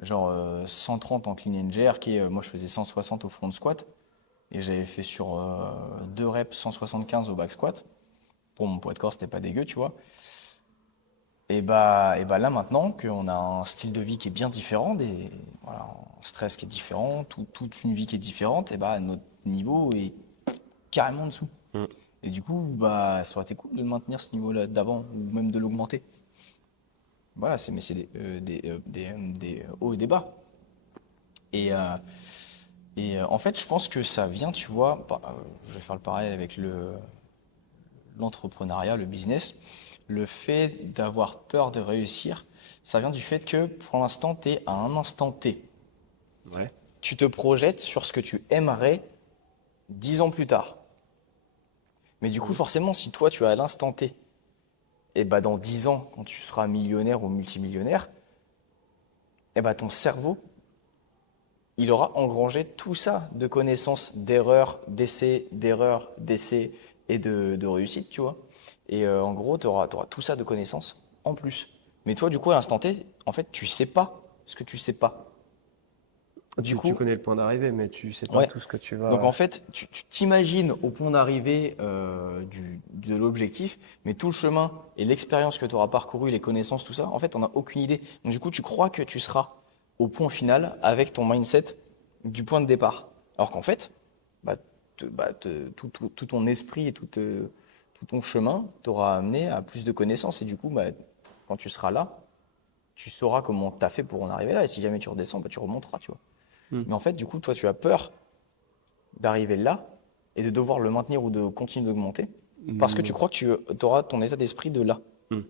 genre 130 en clean and jerk et moi je faisais 160 au front squat et j'avais fait sur 2 reps 175 au back squat. Pour mon poids de corps, c'était pas dégueu, tu vois. Et bah là maintenant qu'on a un style de vie qui est bien différent, voilà, un stress qui est différent, toute une vie qui est différente, et bah notre niveau est carrément en dessous. Mm. Et du coup, bah ça aurait été cool de maintenir ce niveau-là d'avant ou même de l'augmenter. Voilà, mais c'est des hauts et des bas. Et, euh, en fait, je pense que ça vient, tu vois, je vais faire le parallèle avec l'entrepreneuriat, le business, le fait d'avoir peur de réussir, ça vient du fait que pour l'instant, tu es à un instant T. Ouais. Tu te projettes sur ce que tu aimerais 10 ans plus tard. Mais du coup, Mm. forcément, si toi, tu es à l'instant T, et bah dans 10 ans, quand tu seras millionnaire ou multimillionnaire, et bah ton cerveau, il aura engrangé tout ça de connaissances, d'erreurs, d'essais et de réussites, tu vois. Et en gros, tu auras tout ça de connaissances en plus. Mais toi, du coup, à l'instant T, en fait, tu sais pas ce que tu sais pas. Du Tu coup, connais le point d'arrivée, mais tu sais pas ouais. tout ce que tu Donc en vas. fait, tu t'imagines au point d'arrivée de l'objectif, mais tout le chemin et l'expérience que tu auras parcouru, les connaissances, tout ça, en fait, on n'a aucune idée. Donc du coup, tu crois que tu seras au point final avec ton mindset du point de départ. Alors qu'en fait, bah, tout ton esprit et tout ton chemin t'aura amené à plus de connaissances. Et du coup, bah, quand tu seras là, tu sauras comment tu as fait pour en arriver là. Et si jamais tu redescends, bah, tu remonteras, tu vois. Mm. Mais en fait, du coup, toi, tu as peur d'arriver là et de devoir le maintenir ou de continuer d'augmenter parce que tu Non. crois que tu auras ton état d'esprit de là. Mm.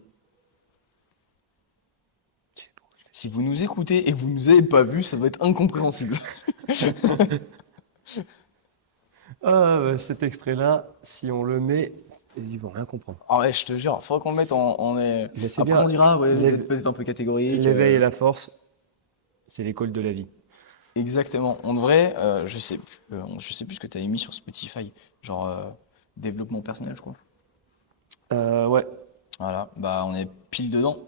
Si vous nous écoutez et que vous nous avez pas vu, ça va être incompréhensible. Ah, bah, cet extrait-là, si on le met, ils vont rien comprendre. Ah ouais, je te jure, faudra qu'on le mette Mais c'est Après, bien. on dira, ouais, vous L'é- êtes peut-être un peu catégorique. L'éveil et la force, c'est l'école de la vie. Exactement. On devrait, je sais plus ce que tu avais mis sur Spotify, genre développement personnel, je crois. Ouais. Voilà, bah on est pile dedans.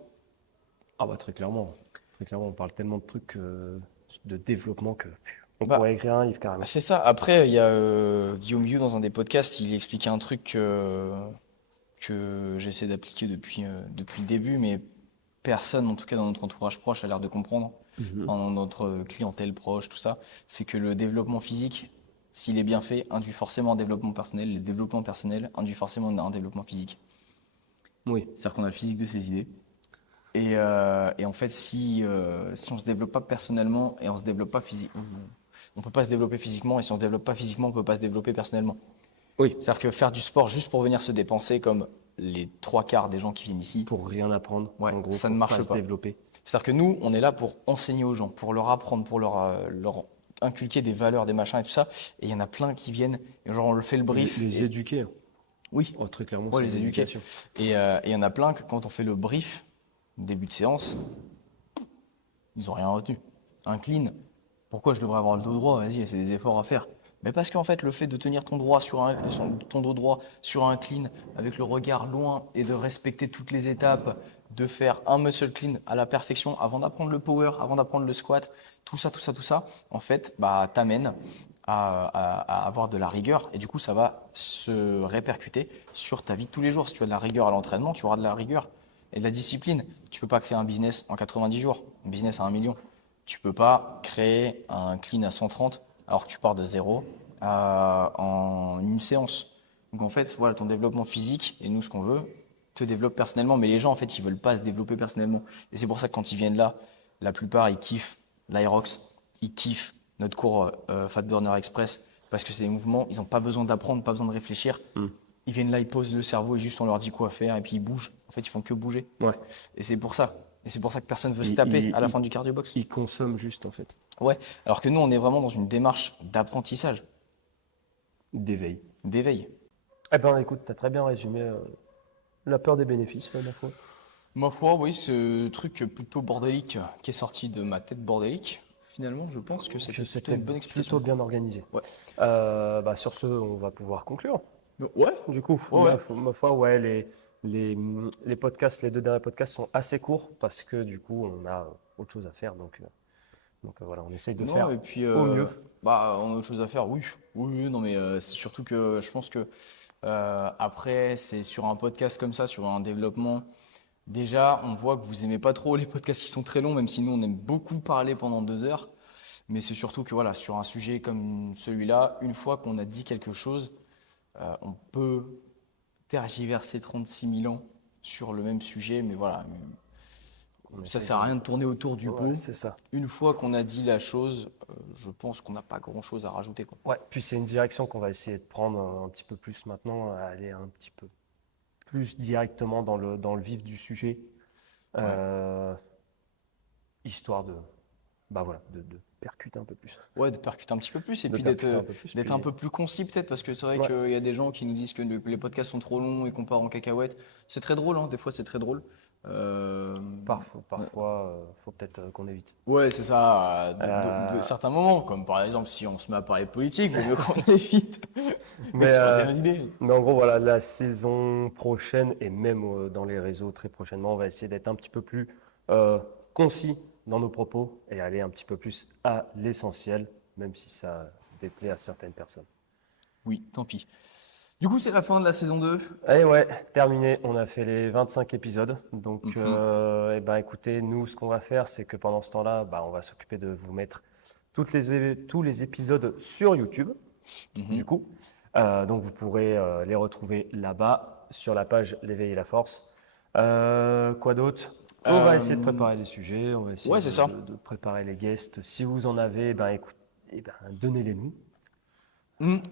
Ah bah très clairement. Très clairement, on parle tellement de trucs de développement que on Bah, pourrait écrire un livre carrément. c'est ça. Après, il y a Guillaume Vieux dans un des podcasts, il expliquait un truc que j'essaie d'appliquer depuis le début, mais personne, en tout cas dans notre entourage proche, a l'air de comprendre. Mhm. Enfin, dans notre clientèle proche, tout ça, c'est que le développement physique, s'il est bien fait, induit forcément un développement personnel. Le développement personnel induit forcément un développement physique. Oui. C'est-à-dire qu'on a le physique de ses idées. Et en fait, si on se développe pas personnellement et on se développe pas physiquement, on peut pas se développer physiquement. Et si on se développe pas physiquement, on peut pas se développer personnellement. Oui. C'est-à-dire que faire du sport juste pour venir se dépenser, comme les 3 quarts des gens qui viennent ici, Pour rien apprendre, ouais, en gros, ça ne pour marche pas se pas. développer. C'est-à-dire que nous, on est là pour enseigner aux gens, pour leur apprendre, pour leur inculquer des valeurs, des machins et tout ça. Et il y en a plein qui viennent, et genre on le fait le brief. Les éduquer. Oui, Oh, très clairement, ouais, c'est les éduquer. l'éducation. Et il y en a plein que quand on fait le brief, début de séance, ils n'ont rien retenu. Un clean, pourquoi je devrais avoir le dos droit? Vas-y, c'est des efforts à faire. Mais parce qu'en fait, le fait de tenir ton dos droit sur un clean avec le regard loin et de respecter toutes les étapes, de faire un muscle clean à la perfection avant d'apprendre le power, avant d'apprendre le squat, tout ça, en fait, bah, t'amène à avoir de la rigueur et du coup, ça va se répercuter sur ta vie de tous les jours. Si tu as de la rigueur à l'entraînement, tu auras de la rigueur et de la discipline. Tu peux pas créer un business en 90 jours, un business à 1 million. Tu peux pas créer un clean à 130 alors que tu pars de zéro en une séance. Donc en fait, voilà, ton développement physique, et nous ce qu'on veut, te développe personnellement. Mais les gens, en fait, ils veulent pas se développer personnellement. Et c'est pour ça que quand ils viennent là, la plupart, ils kiffent l'Aerox, ils kiffent notre cours Fat Burner Express, parce que c'est des mouvements, ils n'ont pas besoin d'apprendre, pas besoin de réfléchir. Mm. Ils viennent là, ils posent le cerveau et juste on leur dit quoi faire et puis ils bougent. En fait, ils font que bouger. Ouais. Et c'est pour ça. Et c'est pour ça que personne veut se Ils- taper ils- à la ils- fin du cardio box. Ils consomment juste, en fait, Ouais. Alors que nous, on est vraiment dans une démarche d'apprentissage, d'éveil. d'éveil. Eh ben, écoute, tu as très bien résumé la peur des bénéfices, ma foi. Ma foi, oui, ce truc plutôt bordélique qui est sorti de ma tête bordélique, finalement, je pense que c'était plutôt une bonne explication. plutôt bien organisé. Ouais. Sur ce, on va pouvoir conclure. Ouais, Du coup, ouais. ma foi, ouais, les podcasts, les 2 derniers podcasts sont assez courts parce que du coup, on a autre chose à faire. Donc voilà, on essaye de Non, faire et puis, au mieux. bah, on a autre chose à faire, oui. Oui, oui, non, mais c'est surtout que je pense que après, c'est sur un podcast comme ça, sur un développement. Déjà, on voit que vous aimez pas trop les podcasts qui sont très longs, même si nous, on aime beaucoup parler pendant 2 heures. Mais c'est surtout que voilà, sur un sujet comme celui-là, une fois qu'on a dit quelque chose, on peut tergiverser 36 000 ans sur le même sujet, mais voilà, On ça essaye sert à rien de tourner autour du pot. Ouais, c'est ça. Une fois qu'on a dit la chose, je pense qu'on n'a pas grand-chose à rajouter, quoi. Ouais, puis c'est une direction qu'on va essayer de prendre un petit peu plus maintenant, à aller un petit peu plus directement dans le vif du sujet, euh, histoire de, bah voilà, de percuter un peu plus. Ouais, de percuter un petit peu plus et De puis percuter un peu plus, d'être puis- un peu plus concis peut-être, parce que c'est vrai Ouais. qu'il y a des gens qui nous disent que les podcasts sont trop longs et qu'on part en cacahuète. C'est très drôle, hein, des fois c'est très drôle. Euh, Parfois, faut peut-être qu'on évite. Ouais, c'est ça, de Euh, certains moments, comme par exemple si on se met à parler politique, il vaut mieux qu'on évite Mais, d'exposer nos idées. Mais en gros, voilà, la saison prochaine et même dans les réseaux très prochainement, on va essayer d'être un petit peu plus concis dans nos propos et aller un petit peu plus à l'essentiel, même si ça déplaît à certaines personnes. Oui, tant pis. Du coup, c'est la fin de la saison 2. Et ouais, terminé, on a fait les 25 épisodes. Donc, Mhm. eh ben, écoutez, nous, ce qu'on va faire, c'est que pendant ce temps-là, bah, on va s'occuper de vous mettre tous les épisodes sur YouTube. Mhm. Du coup. Donc vous pourrez les retrouver là-bas sur la page L'éveil et la force. Quoi d'autre? On va essayer de préparer les sujets, on va essayer Ouais, c'est ça. de préparer les guests. Si vous en avez, ben, écoute, donnez-les nous.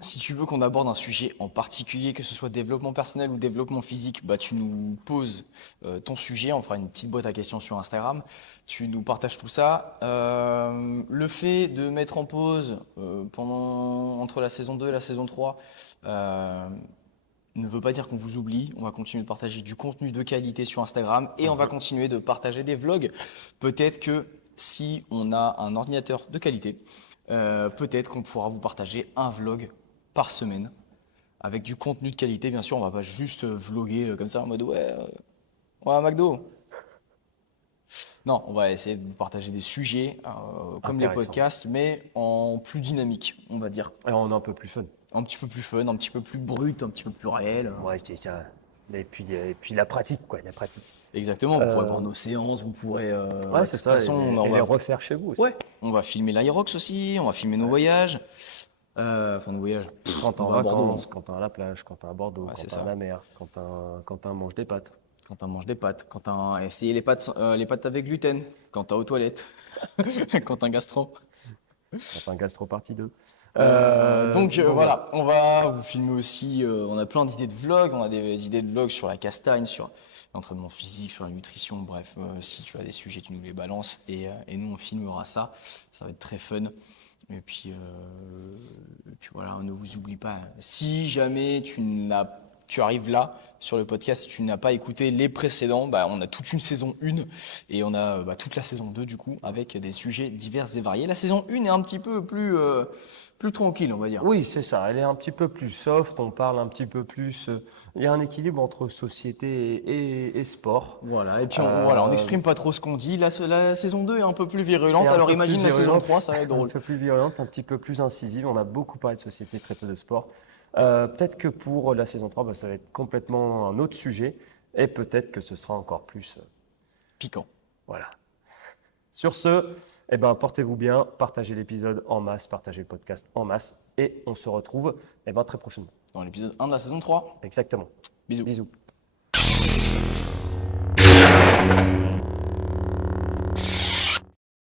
Si tu veux qu'on aborde un sujet en particulier, que ce soit développement personnel ou développement physique, bah, tu nous poses ton sujet, on fera une petite boîte à questions sur Instagram, tu nous partages tout ça. Le fait de mettre en pause entre la saison 2 et la saison 3 ne veut pas dire qu'on vous oublie, on va continuer de partager du contenu de qualité sur Instagram et on va continuer de partager des vlogs. Peut-être que si on a un ordinateur de qualité, peut-être qu'on pourra vous partager un vlog par semaine avec du contenu de qualité. Bien sûr, on va pas juste vloguer comme ça en mode ouais, on va à McDo. Non, on va essayer de vous partager des sujets comme les Intéressant. podcasts, mais en plus dynamique, on va dire. Et on est un peu plus fun. Un petit peu plus fun, un petit peu plus brut, un petit peu plus réel. Ouais, c'est ça. Et puis la pratique, quoi, la pratique. Exactement, vous pourrez voir nos séances, vous pourrez. Ouais, De c'est toute ça. façon, Et on les va. refaire chez vous aussi. Ouais, on va filmer l'Aerox aussi, on va filmer nos voyages. Enfin, nos voyages. Quand t'es On en va à Bordeaux, vacances, quand t'es à la plage, quand t'es à Bordeaux, Ouais, quand c'est t'es à ça. la mer, quand t'es mange des pâtes. Quand on mange des pâtes, quand on essayé les pâtes avec gluten, quand t'es aux toilettes, quand t'es un gastro. Quand t'es un gastro partie 2. Donc voilà, on va vous filmer aussi. On a plein d'idées de vlogs, on a des idées de vlogs sur la castagne, sur l'entraînement physique, sur la nutrition. Bref, si tu as des sujets, tu nous les balances et nous on filmera ça. Ça va être très fun. Et puis voilà, ne vous oublie pas. Si jamais tu arrives là sur le podcast, si tu n'as pas écouté les précédents, bah, on a toute une saison 1 et on a toute la saison 2 du coup avec des sujets divers et variés. La saison 1 est un petit peu plus tranquille, on va dire. Oui, c'est ça. Elle est un petit peu plus soft. On parle un petit peu plus. Il y a un équilibre entre société et sport. Voilà, et puis on n'exprime pas trop ce qu'on dit. La saison 2 est un peu plus virulente, Et un alors peu imagine plus la saison virulente, 3, ça va être Un drôle. peu plus violente, un petit peu plus incisive. On a beaucoup parlé de société, très peu de sport. Peut-être que pour la saison 3, bah, ça va être complètement un autre sujet. Et peut-être que ce sera encore plus. Piquant. Voilà. Sur ce, eh ben, portez-vous bien, partagez l'épisode en masse, partagez le podcast en masse. Et on se retrouve très prochainement. Dans l'épisode 1 de la saison 3. Exactement. Bisous. Bisous.